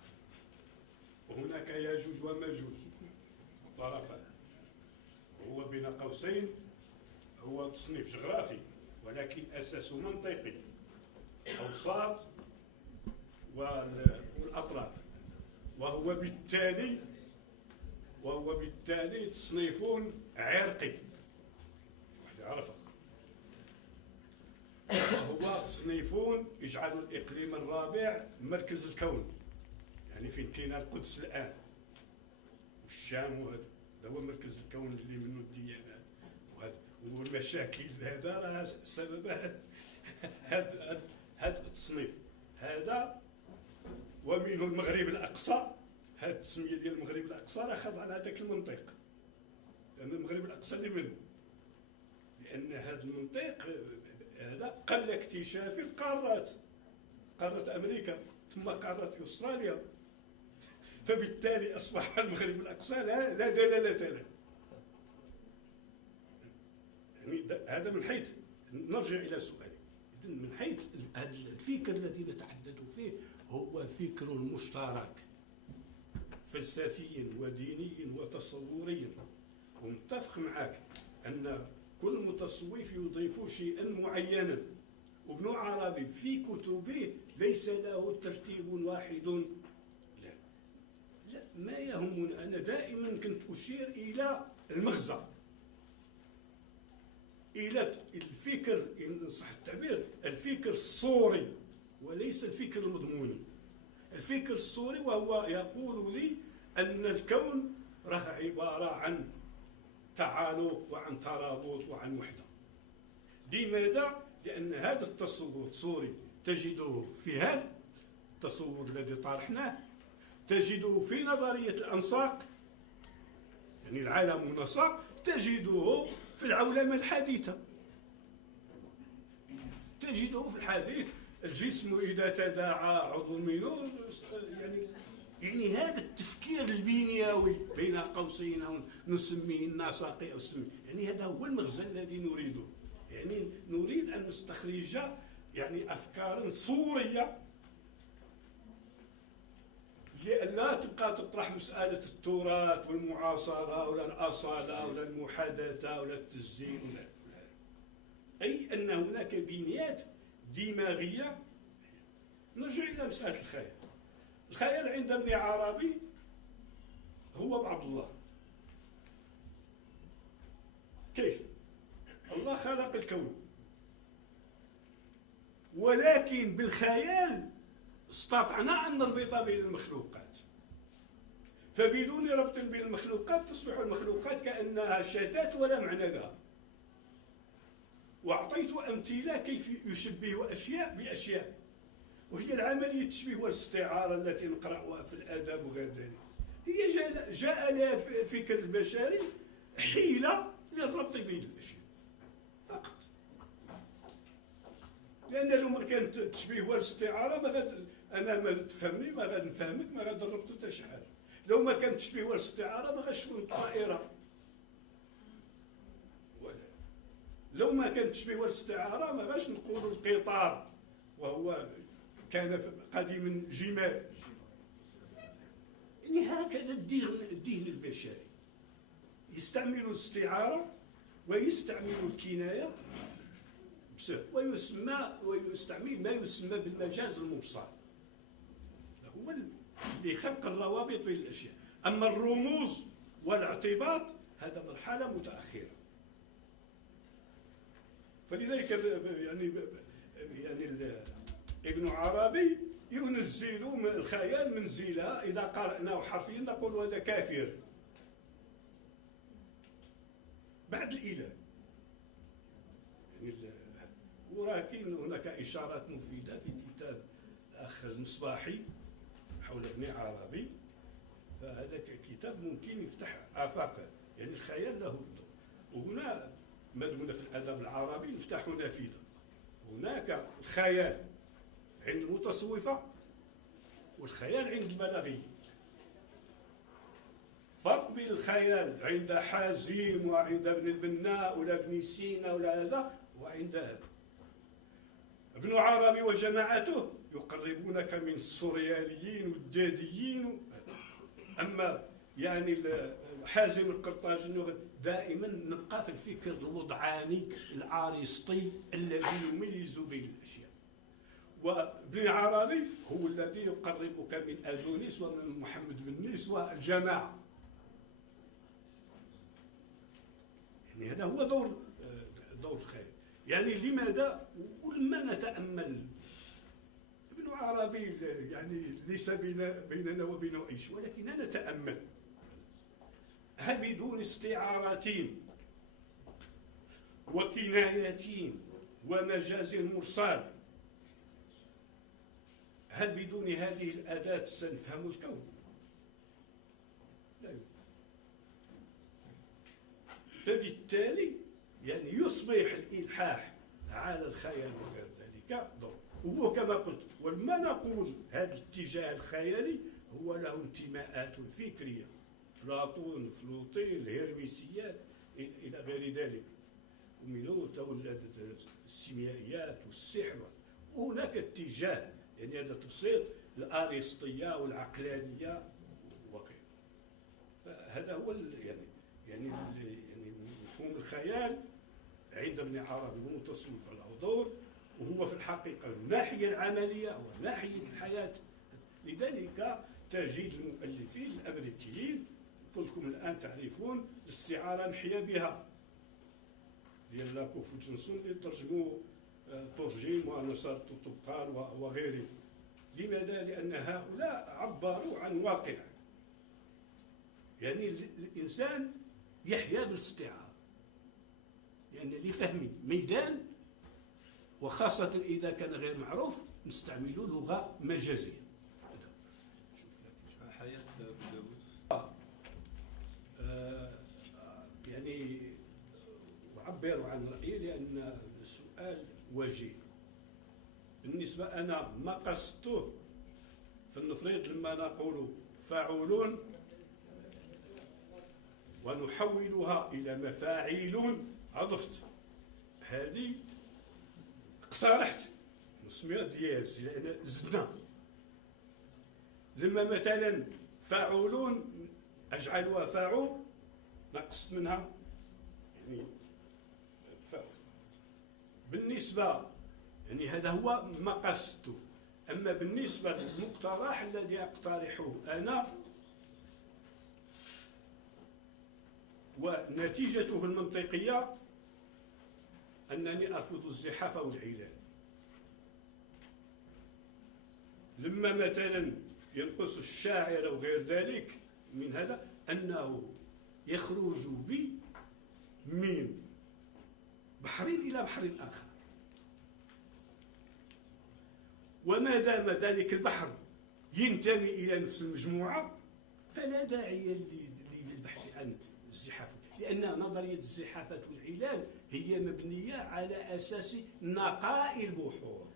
وهناك ياجوج وماجوج طرفان. هو بين قوسين هو تصنيف جغرافي ولكن أساسه منطقي، الأوساط والأطراف، وهو بالتالي تصنيف عرقي، واحد يعرفه، وهو تصنيف يجعل الإقليم الرابع مركز الكون، يعني فين كاينه القدس الآن والشام، وهذا هو مركز الكون اللي منه الديانات والمشاكل. هذا راه سبب هذا التصنيف هذا، ومنه المغرب الأقصى. هذه التسمية ديال المغرب الأقصى راه خاضعة لهذاك المنطق، لأن المغرب الأقصى اللي منه، لأن هذا المنطق هذا قبل اكتشاف القارات، قارة أمريكا ثم قارة أستراليا، فبالتالي أصبح المغرب الأقصى لا دلالة له. يعني هذا من حيث نرجع إلى سؤالي، من حيث الفكر الذي نتحدث فيه هو فكر مشترك فلسفي وديني وتصوري، ومتفق معك أن كل متصوف يضيف شيئا معينا، وابن عربي في كتبه ليس له ترتيب واحد. لا ما يهمني، أنا دائما كنت أشير إلى المغزى، إلى الفكر إن صح التعبير، الفكر الصوري وليس الفكر المضموني. الفكر الصوري وهو يقول لي أن الكون راه عبارة عن تعالق وعن ترابط وعن وحدة. لماذا؟ لأن هذا التصور الصوري تجده في هذا التصور الذي طرحناه، تجده في نظرية الأنساق، يعني العالم نسق، تجده في العولمة الحديثة، تجده في الحديث الجسم إذا تداعى عضو منه، يعني هذا التفكير البنيوي بين قوسين نسميه النسقي أو نسميه، يعني هذا هو المغزى الذي نريده. يعني نريد أن نستخرج يعني أفكارا صورية لا تبقى تطرح مسألة التراث والمعاصرة ولا الأصالة ولا المحادثة ولا التسجيل ولا أي أن هناك بنيات دماغية. نرجع إلى مسألة الخيال. الخيال عند ابن عربي هو بعبد الله. كيف؟ الله خلق الكون، ولكن بالخيال استطعنا أن نربط بين المخلوقات، فبدون ربط بين المخلوقات تصبح المخلوقات كأنها شتات ولا معنى لها. وأعطيت أمثلة كيف يشبه أشياء بأشياء، وهي العملية التشبيه والاستعارة التي نقرأها في الآداب وغير ذلك. هي جاء لها الفكر البشري حيلة للربط بين الأشياء فقط، لأن لو ما كانت التشبيه والاستعارة أنا ما تفهمني، ما غادي نفهمك، ما غادي نربطو حتى شي حاجة. لو ما كانت التشبيه والاستعارة ما غاش تكون الطائرة، لو ما كانت التشبيه والاستعارة ما غاش نقولوا القطار، وهو كان قديما جمال. يعني هكذا الدين البشري يستعمل الاستعارة ويستعمل الكناية ويستعمل ما يسمى بالمجاز المرسل، هو اللي يخلق الروابط بين الأشياء. أما الرموز والاعتباط هذا مرحلة متأخرة. فلذلك يعني ابن عربي ينزل الخيال منزلها، إذا قرأناه حرفيا نقول هذا كافر بعد الإله. يعني ولكن هناك إشارات مفيدة في كتاب الأخ المصباحي حول ابن عربي، فهذا كتاب ممكن يفتح آفاقه، يعني الخيال له الدور. وهنا مدمونة في الأدب العربي نفتح نافذة. هناك الخيال عند المتصوفة والخيال عند البلاغيين. فرق بين الخيال عند حازم وعند ابن البناء ولا ابن سينا ولا هذا وعند هذا. ابن عربي وجماعته يقربونك من السورياليين والداديين. أما يعني حازم القرطاجي دائما نبقى في الفكر الوضعاني العارسطي الذي يميز بين الأشياء. وابن عربي هو الذي يقربك من أدونيس ومن محمد بن نيس والجماعة. يعني هذا هو دور الخيال. يعني لماذا ولما نتأمل ابن عربي يعني ليس بيننا وبينه أي شيء، ولكننا نتأمل هل بدون استعارة وكناية ومجاز مرسل، هل بدون هذه الأداة سنفهم الكون؟ لا. فبالتالي يعني يصبح الإلحاح على الخيال وغير ذلك دور. وهو كما قلت، ولما نقول هذا الاتجاه الخيالي هو له انتماءات فكرية، أفلاطون، فلوطين، الهرميسيات إلى غير ذلك، ومنه تولدت السيميائيات والسحر. وهناك اتجاه يعني هذا تبسيط الأرسطية والعقلانية وغيره. فهذا هو يعني مفهوم الخيال عند ابن عربي والمتصوفة له دور، وهو في الحقيقة الناحية العملية وناحية الحياة. لذلك تجد المؤلفين الأمريكيين كلكم الآن تعرفون الاستعارة نحيا بها ديال لاكوف وجنسون اللي ترجموا تورجيم ونصر طبقان وغيره. لماذا؟ لأن هؤلاء عبروا عن واقع، يعني الإنسان يحيا بالاستعارة، يعني لفهم ميدان، وخاصة إذا كان غير معروف نستعمل لغة مجازية. حياة داود يعني أعبر عن رأيي لأن السؤال وجيه. بالنسبة أنا ما قصدته فلنفرض لما نقول فاعلون ونحولها إلى مفاعيلون، عرفت هذه اقترحت نسميها دياز لأن زدنا. لما مثلا فاعلون أجعلها فاعول نقصت منها يعني فاعل. بالنسبة يعني هذا هو ما قصدته. أما بالنسبة للمقترح الذي أقترحه أنا ونتيجته المنطقية أنني أرفض الزحاف والعلال. لما مثلا ينقص الشاعر وغير ذلك من هذا أنه يخرج بميم بحر إلى بحر آخر، وما دام ذلك البحر ينتمي إلى نفس المجموعة فلا داعي للبحث عن الزحاف، لأن نظرية الزحافات والعلال هي مبنية على أساس نقاء البحور.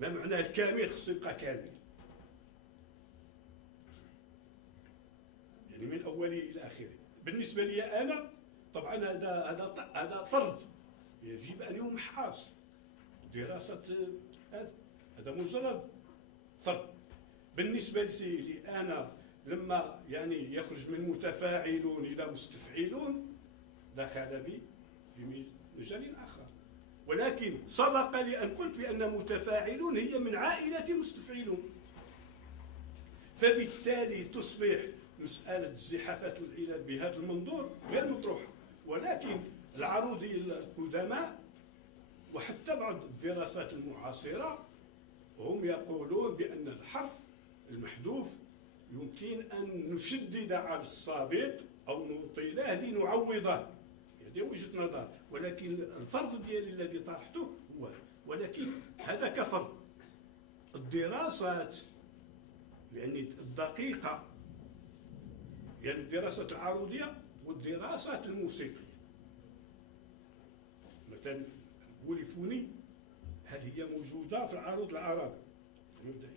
ما معنى الكامل؟ خصو يبقى كامل، يعني من أوله إلى آخره. بالنسبة لي أنا طبعا هذا فرض يجب أن يمحص دراسة، هذا مجرد فرض. بالنسبة لي أنا لما يعني يخرج من متفاعلون إلى مستفعلون دخل بي في مجال آخر، ولكن سبق لي أن قلت بأن متفاعلون هي من عائلة مستفعلون، فبالتالي تصبح مسألة الزحافات والعلال بهذا المنظور غير مطروحة. ولكن العروضية القدماء وحتى بعض الدراسات المعاصرة هم يقولون بأن الحرف المحذوف يمكن أن نشدد على السابق أو نطيله لنعوضه، هذه وجهة نظر. ولكن الفرض ديالي الذي طرحته هو، ولكن هذا كفرض. الدراسات يعني الدقيقة، يعني الدراسات العروضية والدراسات الموسيقية، مثلا البوليفوني هل هي موجودة في العروض العربي المبدئي؟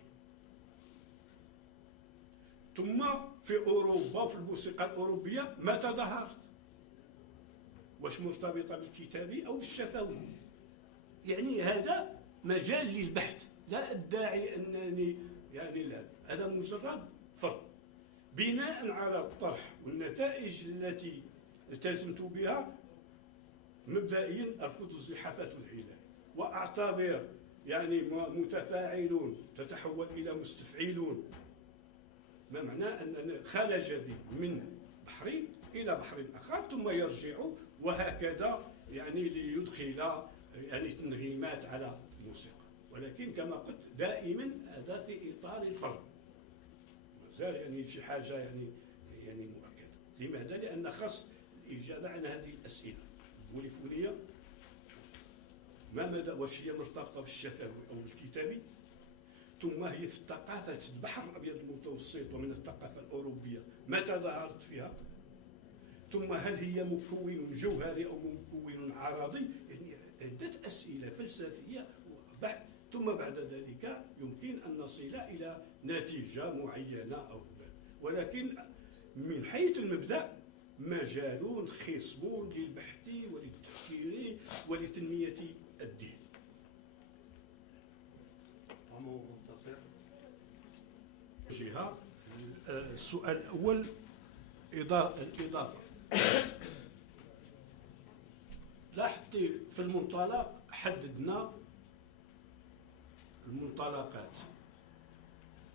ثم في أوروبا وفي الموسيقى الأوروبية متى ظهرت؟ واش مرتبطة بالكتابي أو بالشفوي؟ يعني هذا مجال للبحث، لا أدعي أنني يعني لا، هذا مجرد فرض. بناء على الطرح والنتائج التي التزمت بها مبدئيا أرفض الزحافات والعلال، وأعتبر يعني متفاعلون تتحول إلى مستفعلون، ما معناه أن خرج بي من بحرين إلى بحر آخر ثم يرجع، وهكذا يعني ليدخل يعني تنغيمات على الموسيقى. ولكن كما قلت دائما هذا في إطار الفرض، مازال يعني شي حاجة يعني مؤكدة. لماذا؟ لأن خاص الإجابة عن هذه الأسئلة البوليفونية، ما مدى واش هي مرتبطة بالشفوي أو بالكتابي، ثم هي في ثقافة البحر الأبيض المتوسط ومن الثقافة الأوروبية متى ظهرت فيها، ثم هل هي مكون جوهري أو مكون عرضي، يعني عدة أسئلة فلسفية وبحث، ثم بعد ذلك يمكن أن نصل إلى نتيجة معينة أو ولكن من حيث المبدأ مجال خصب للبحث وللتفكير ولتنمية الدين. منتصر. جهة السؤال الأول الإضافة. لاحظت في المنطلق حددنا المنطلقات: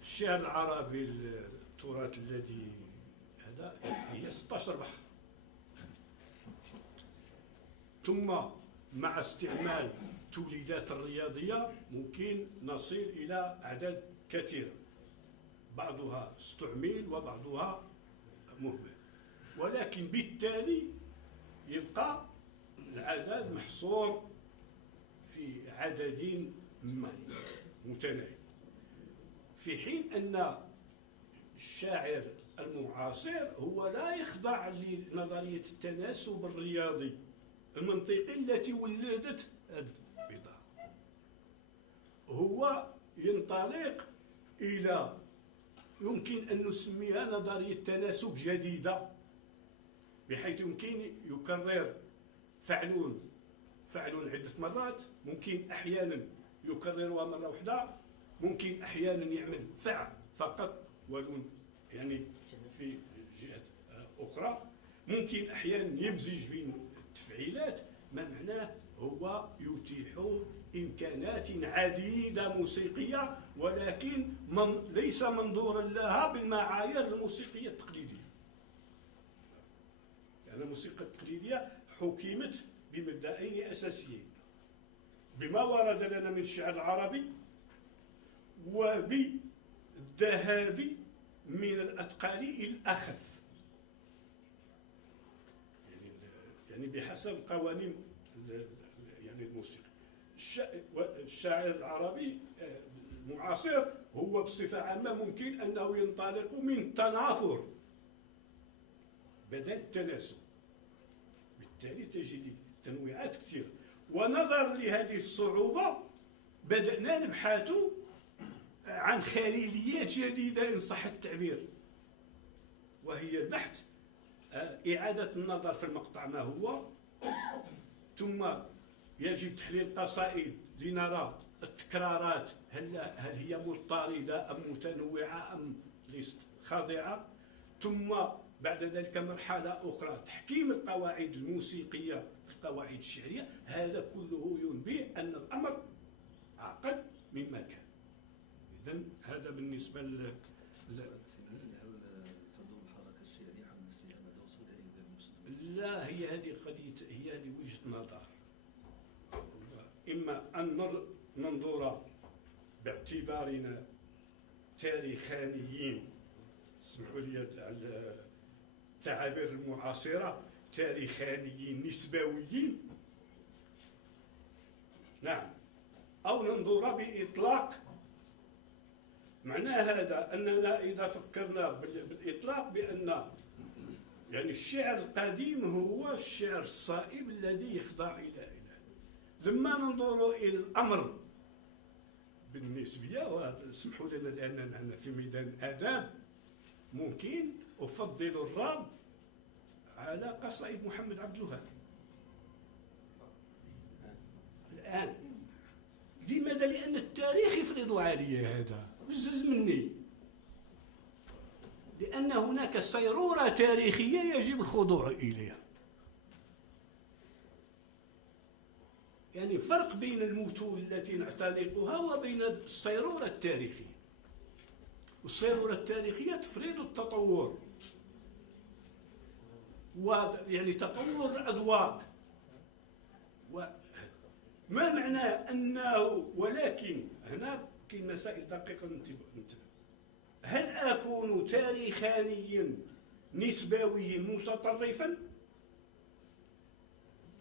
الشعر العربي التراث الذي هذا هي 16 بحر، ثم مع استعمال التوليدات الرياضية ممكن نصل إلى أعداد كثيرة، بعضها استعمل وبعضها مهمل، ولكن بالتالي يبقى العدد محصور في عدد متناهي، في حين أن الشاعر المعاصر هو لا يخضع لنظرية التناسب الرياضي المنطقي التي ولدت البضاعة، هو ينطلق إلى يمكن أن نسميها نظرية تناسب جديدة، بحيث يمكن يكرر فعل عدة مرات، ممكن أحيانا يكررها مرة واحدة، ممكن أحيانا يعمل فعل فقط ولون يعني في جهة أخرى، ممكن أحيانا يمزج بين التفعيلات، ما معناه هو يتيح إمكانات عديدة موسيقية، ولكن ليس منظورا لها بالمعايير الموسيقية التقليدية. يعني الموسيقى التقليدية حكمت بمبدأين أساسيين: بما ورد لنا من الشعر العربي، وبالذهاب من الأثقال إلى الأخف. يعني يعني بحسب قوانين يعني الموسيقى. الشاعر العربي المعاصر هو بصفة عامة ممكن أنه ينطلق من التنافر بدل التناسب، بالتالي تجد تنويعات كثيرة. ونظرا لهذه الصعوبة بدأنا نبحث عن خليليات جديدة إن صح التعبير، وهي البحث إعادة النظر في المقطع ما هو، ثم يجب تحليل القصائد لنرى التكرارات هل هي مضطردة أم متنوعة أم ليست خاضعة، ثم بعد ذلك مرحلة أخرى تحكيم القواعد الموسيقية في القواعد الشعرية. هذا كله ينبئ أن الأمر أعقد مما كان. إذن هذا بالنسبة هل تظن الحركة الشعرية عن نفسها مدى وصولها إلى المسلمين؟ لا، هي هذه وجهة نظر. إما أن ننظر باعتبارنا تاريخانيين، اسمحوا لي التعابير المعاصرة، تاريخانيين نسبويين، نعم، أو ننظر بإطلاق. معنى هذا أننا إذا فكرنا بالإطلاق بأن يعني الشعر القديم هو الشعر الصائب الذي يخضع إلى لما ننظر إلى الأمر بالنسبية، واسمحوا لنا لأننا في ميدان الآداب، ممكن أفضل الراب على قصائد محمد عبد الوهاب الآن. لماذا؟ لأن التاريخ يفرض علي هذا، بزز مني، لأن هناك صيرورة تاريخية يجب الخضوع إليها. يعني فرق بين المتون التي نعتنقها وبين الصيرورة التاريخية. والصيرورة التاريخية تفرض التطور، ويعني تطور الأذواق. ما معنى أنه، ولكن هنا كاين مسائل دقيقة ننتبه. هل أكون تاريخانيا نسبويا متطرفا؟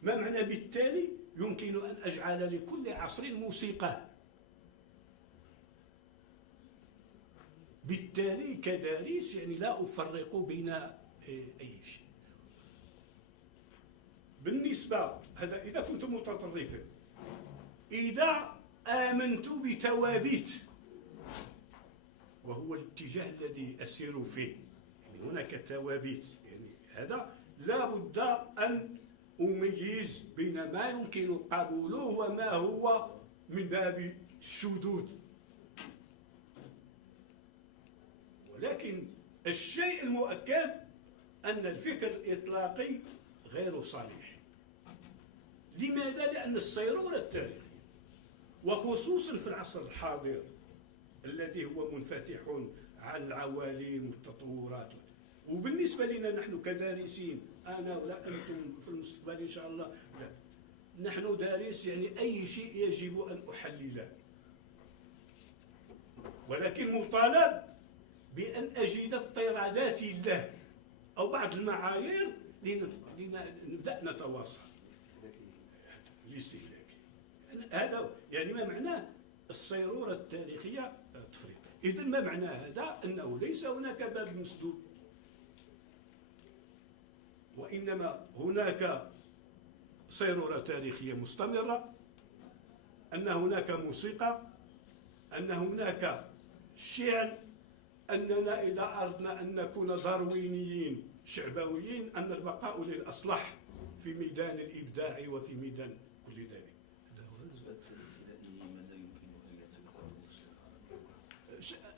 ما معنى بالتالي يمكن أن أجعل لكل عصر موسيقى؟ بالتالي كدارس يعني لا أفرق بين أي شيء. بالنسبة هذا إذا كنت متطرفا، إذا آمنت بتوابيت، وهو الاتجاه الذي أسير فيه، يعني هناك توابيت، يعني هذا لا بد أن أميز بين ما يمكن قبوله وما هو من باب الشذوذ. ولكن الشيء المؤكد أن الفكر الإطلاقي غير صالح. لماذا؟ لأن الصيرورة التاريخية، وخصوصا في العصر الحاضر الذي هو منفتح على العوالم والتطورات، وبالنسبة لنا نحن كدارسين، أنا ولا أنتم في المستقبل إن شاء الله، لا، نحن دارس يعني أي شيء يجب أن أحلله، ولكن مطالب بأن أجد اضطرادات له أو بعض المعايير لنبدأ نتواصل. الاستهلاكي هذا يعني ما معناه الصيرورة التاريخية تفريط. إذن ما معنى هذا؟ أنه ليس هناك باب مسدود، وإنما هناك صيرورة تاريخية مستمرة، أن هناك موسيقى، أن هناك شعر، أننا إذا أردنا أن نكون داروينيين شعبويين أن البقاء للأصلح في ميدان الإبداع وفي ميدان كل ذلك.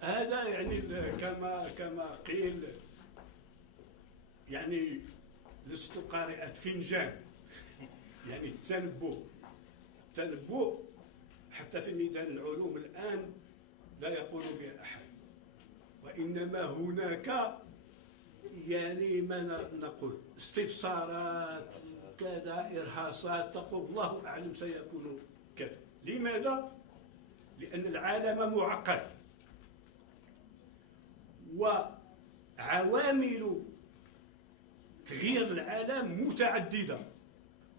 هذا يعني كما قيل، يعني لست قارئة فنجان، يعني التنبؤ حتى في ميدان العلوم الآن لا يقول به أحد، وإنما هناك يعني ما نقول استبصارات كذا، إرهاصات، تقول الله أعلم سيكون كذا. لماذا؟ لأن العالم معقد، وعوامل تغيير العالم متعددة،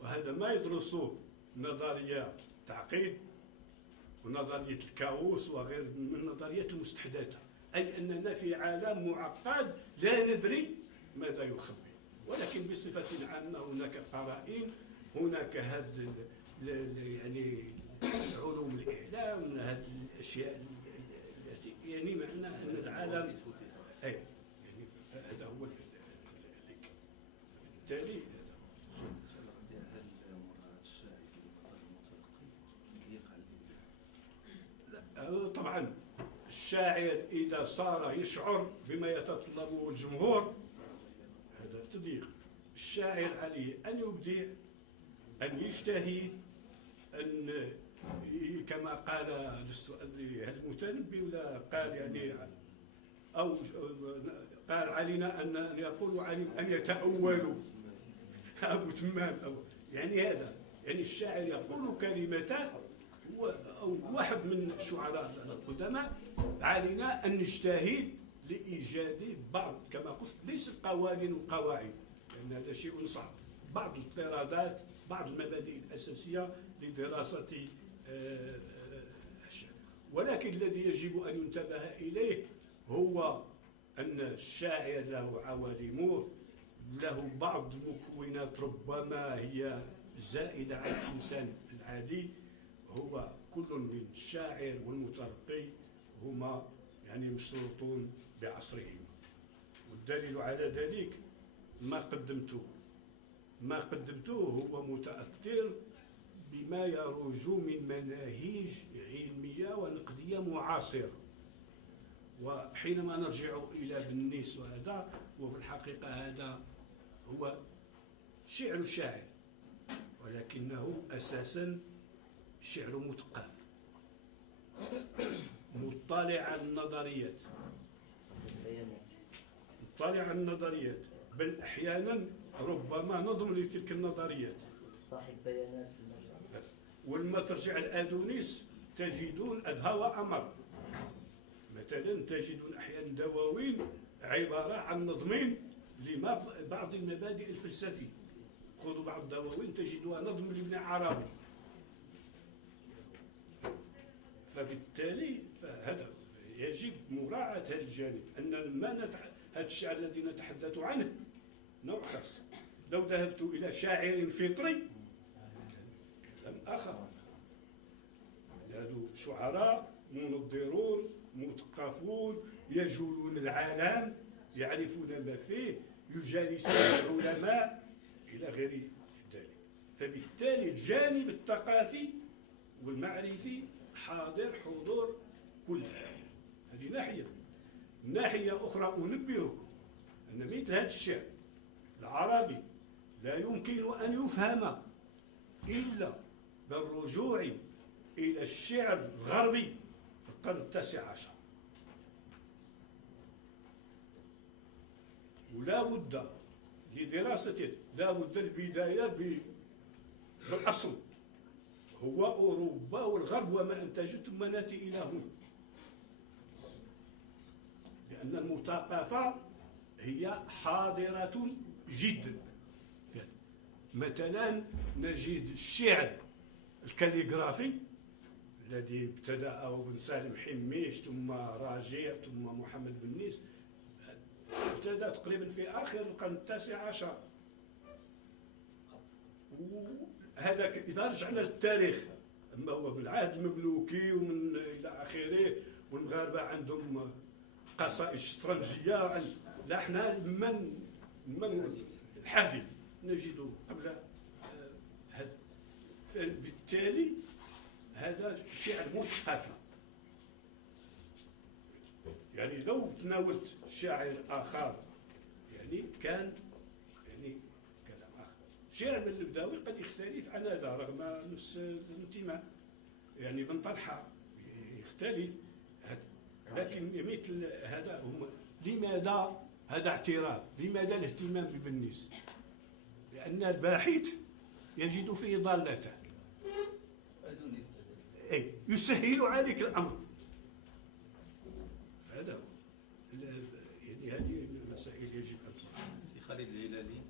وهذا ما يدرسوه نظرية تعقيد ونظرية الكاوس وغير من النظريات المستحدثة، أي أننا في عالم معقد لا ندري ماذا يخبي. ولكن بصفة عامة هناك قرائن، هناك هذه يعني علوم الإعلام، هذه الأشياء التي يعني معنى أن العالم أي يعني هذا هو بالتالي. هل مراعاة الشاعر ونظر المتلقي تضييق على الإبداع؟ طبعا الشاعر إذا صار يشعر بما يتطلبه الجمهور هذا تضييق. الشاعر عليه أن يبدع، أن يجتهد، أن كما قال المتنبي ولا قال يعني أو قال علينا أن يقول أن يتأولوا أبو تمام أو يعني هذا يعني الشاعر يقول كلمته أو واحد من الشعراء القدماء علينا أن نجتهد لإيجاد بعض كما قلت ليس قوانين وقواعد لأن هذا شيء صعب، بعض الاضطرادات، بعض المبادئ الأساسية لدراسة الشعر. ولكن الذي يجب أن ينتبه إليه هو أن الشاعر له عوالمه، له بعض المكونات ربما هي زائدة على الإنسان العادي. هو كل من الشاعر والمتلقي هما يعني مشروطون بعصرهما، والدليل على ذلك ما قدمته هو متأثر بما يروج من مناهج علمية ونقدية معاصرة. وحينما نرجع إلى بنيس وهذا، وفي الحقيقة هذا هو شعر الشاعر، ولكنه أساسا شعر مثقف مطلع على النظريات، بل أحيانا ربما نظم لتلك النظريات، صاحب بيانات في المجال. ولما ترجع لأدونيس تجدون أدهى وأمر. مثلا تجدون أحيانا دواوين عبارة عن نظمين لبعض المبادئ الفلسفية. خذوا بعض الدواوين تجدوها نظم لابن عربي. فبالتالي فهذا يجب مراعاة هذا الجانب، أن هذا الشعر الذي نتحدث عنه نوع خاص. لو ذهبت إلى شاعر فطري كلام آخر. هذو شعراء منظرون مثقفون يجولون العالم، يعرفون ما فيه، يجالسون العلماء إلى غير ذلك. فبالتالي الجانب الثقافي والمعرفي حاضر حضور كل هذه ناحية. ناحية أخرى أنبهكم أن مثل هذا الشعر العربي لا يمكن أن يفهم إلا بالرجوع إلى الشعر الغربي في القرن التاسع عشر. ولا بد لدراسته، لا بد البداية بالأصل هو أوروبا والغرب وما أنتجته، ثم نأتي إلى هنا، لأن المثقفة هي حاضرة جدا. مثلا نجد الشعر الكاليغرافي الذي ابتدأه ابن سالم حميش ثم راجع ثم محمد بن نيس، ابتدأ تقريبا في آخر القرن التاسع عشر. وهذا إذا رجعنا للتاريخ، أما هو بالعهد المملوكي ومن إلى آخره، والمغاربة عندهم قصائد شطرنجية. لا احنا من الحديث نجد قبل هذا. فبالتالي هذا شعر مثقفي. يعني لو تناولت شاعر آخر يعني كان يعني كلام آخر. شعر من البداوي قد يختلف عن هذا رغم نفس الانتماء، يعني بن طلحة يختلف، لكن مثل هذا هم. لماذا هذا اعتراف؟ لماذا الاهتمام بابن نيس؟ لأن الباحث يجد فيه ضالته، يسهل عليك الأمر. فهذا هو يعني هذه المسائل يجب أن سي خالد الهلالي